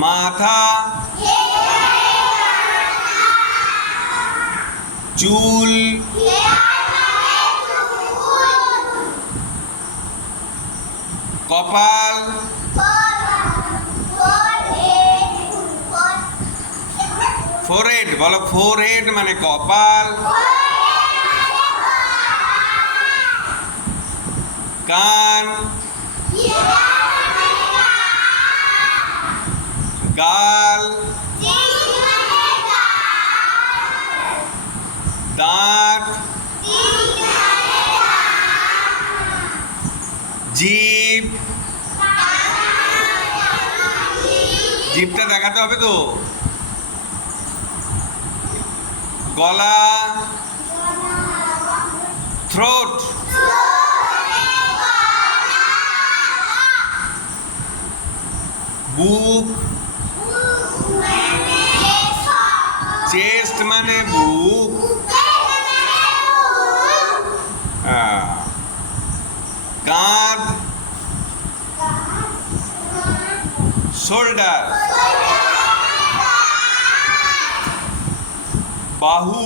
মাথা, চুল, কপাল, ফোরহেড। বলো ফোরহেড মানে কপাল। কান, গাল, দাঁত, জিভ, জিভটা দেখাতে হবে তো। গলা, থ্রোট, বুক, চেস্ট মানে বুক, কাঁধ, শোল্ডার, বাহু,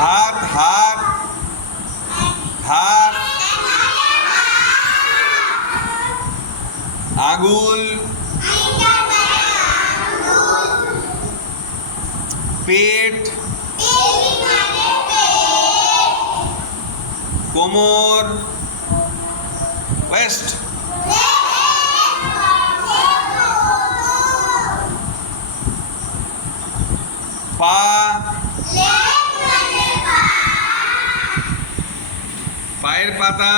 হাত, হাত, হাত, আঙুল, পেট, কোমর, ওয়েস্ট, পা, পায়ের পাতা,